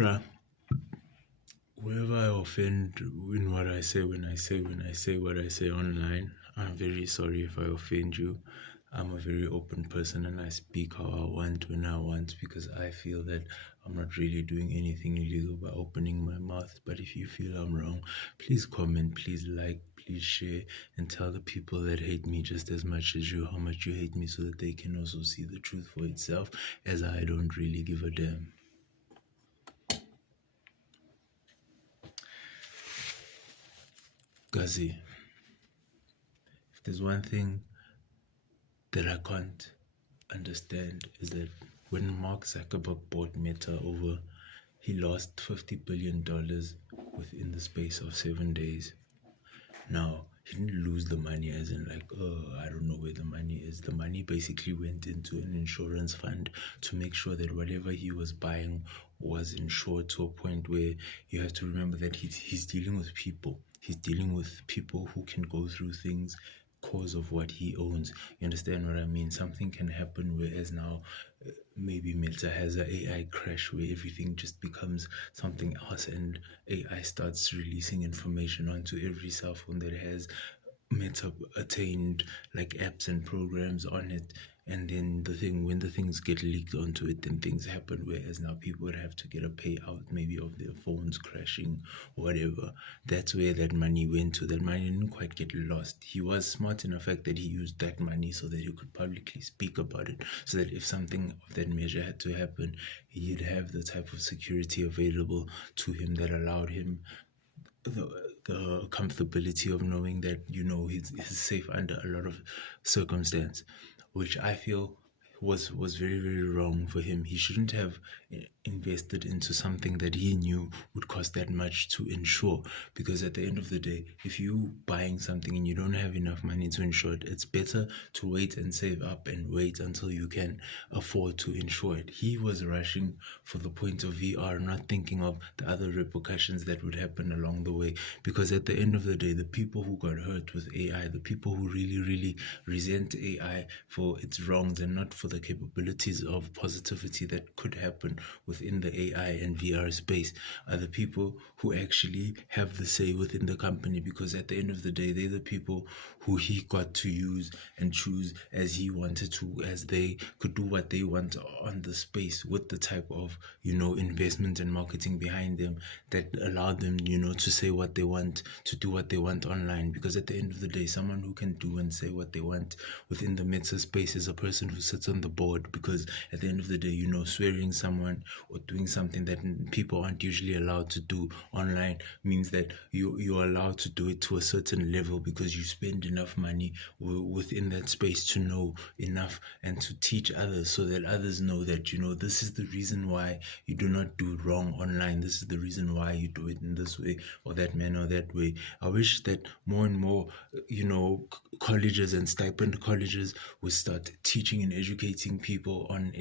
Bruh, wherever I offend in what I say, when I say what I say online, I'm very sorry if I offend you. I'm a very open person and I speak how I want when I want because I feel that I'm not really doing anything illegal by opening my mouth. But if you feel I'm wrong, please comment, please like, please share, and tell the people that hate me just as much as you how much you hate me so that they can also see the truth for itself, as I don't really give a damn. Gazi, if there's one thing that I can't understand is that when Mark Zuckerberg bought Meta over, he lost $50 billion within the space of 7 days. Now, he didn't lose the money as in like, oh, I don't know where the money is. The money basically went into an insurance fund to make sure that whatever he was buying was insured to a point where you have to remember that he's dealing with people. He's dealing with people who can go through things cause of what he owns. You understand what I mean? Something can happen whereas now maybe Meta has an AI crash where everything just becomes something else and AI starts releasing information onto every cell phone that has Meta attained like apps and programs on it. And then when the things get leaked onto it, then things happen. Whereas now people would have to get a payout, maybe of their phones crashing or whatever. That's where that money went to. That money didn't quite get lost. He was smart in the fact that he used that money so that he could publicly speak about it. So that if something of that measure had to happen, he'd have the type of security available to him that allowed him the comfortability of knowing that he's safe under a lot of circumstance, which I feel was very very wrong for him. He shouldn't have invested into something that he knew would cost that much to insure, because at the end of the day, if you buying something and you don't have enough money to insure it, it's better to wait and save up and wait until you can afford to insure it. He was rushing for the point of VR, not thinking of the other repercussions that would happen along the way, because at the end of the day, the people who got hurt with AI, the people who really really resent AI for its wrongs and not for the capabilities of positivity that could happen within the AI and VR space, are the people who actually have the say within the company, because at the end of the day, they're the people who he got to use and choose as he wanted to, as they could do what they want on the space with the type of investment and marketing behind them that allowed them to say what they want, to do what they want online. Because at the end of the day, someone who can do and say what they want within the meta space is a person who sits on the board, because at the end of the day, swearing someone or doing something that people aren't usually allowed to do online means that you're allowed to do it to a certain level, because you spend enough money within that space to know enough and to teach others, so that others know that this is the reason why you do not do wrong online. This is the reason why you do it in this way or that manner or that way. I wish that more and more colleges and stipend colleges would start teaching and educating people on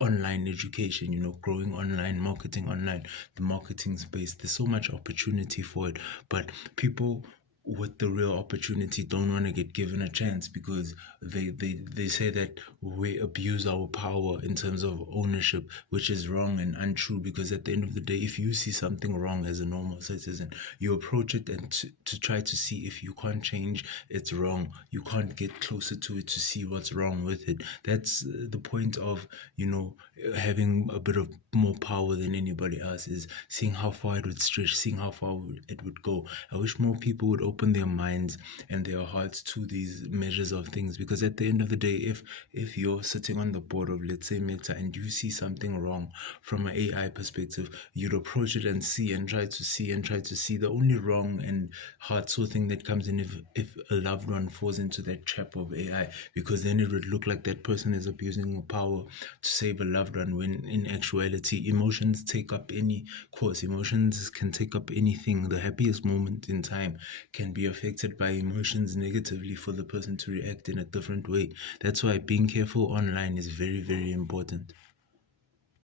online education, growing online, marketing online, the marketing space. There's so much opportunity for it, but people with the real opportunity don't want to get given a chance, because they say that we abuse our power in terms of ownership, which is wrong and untrue. Because at the end of the day, if you see something wrong as a normal citizen, you approach it and to try to see if you can't change it's wrong. You can't get closer to it to see what's wrong with it. That's the point of having a bit of more power than anybody else, is seeing how far it would stretch, seeing how far it would go. I wish more people would open their minds and their hearts to these measures of things, because at the end of the day, if you're sitting on the board of, let's say, Meta, and you see something wrong from an AI perspective, you'd approach it and see and try to see and try to see. The only wrong and hurtful thing that comes in if a loved one falls into that trap of AI, because then it would look like that person is abusing power to save a loved one, when in actuality emotions take up any course. Emotions can take up anything. The happiest moment in time can be affected by emotions negatively for the person to react in a different way. That's why being careful online is very very important.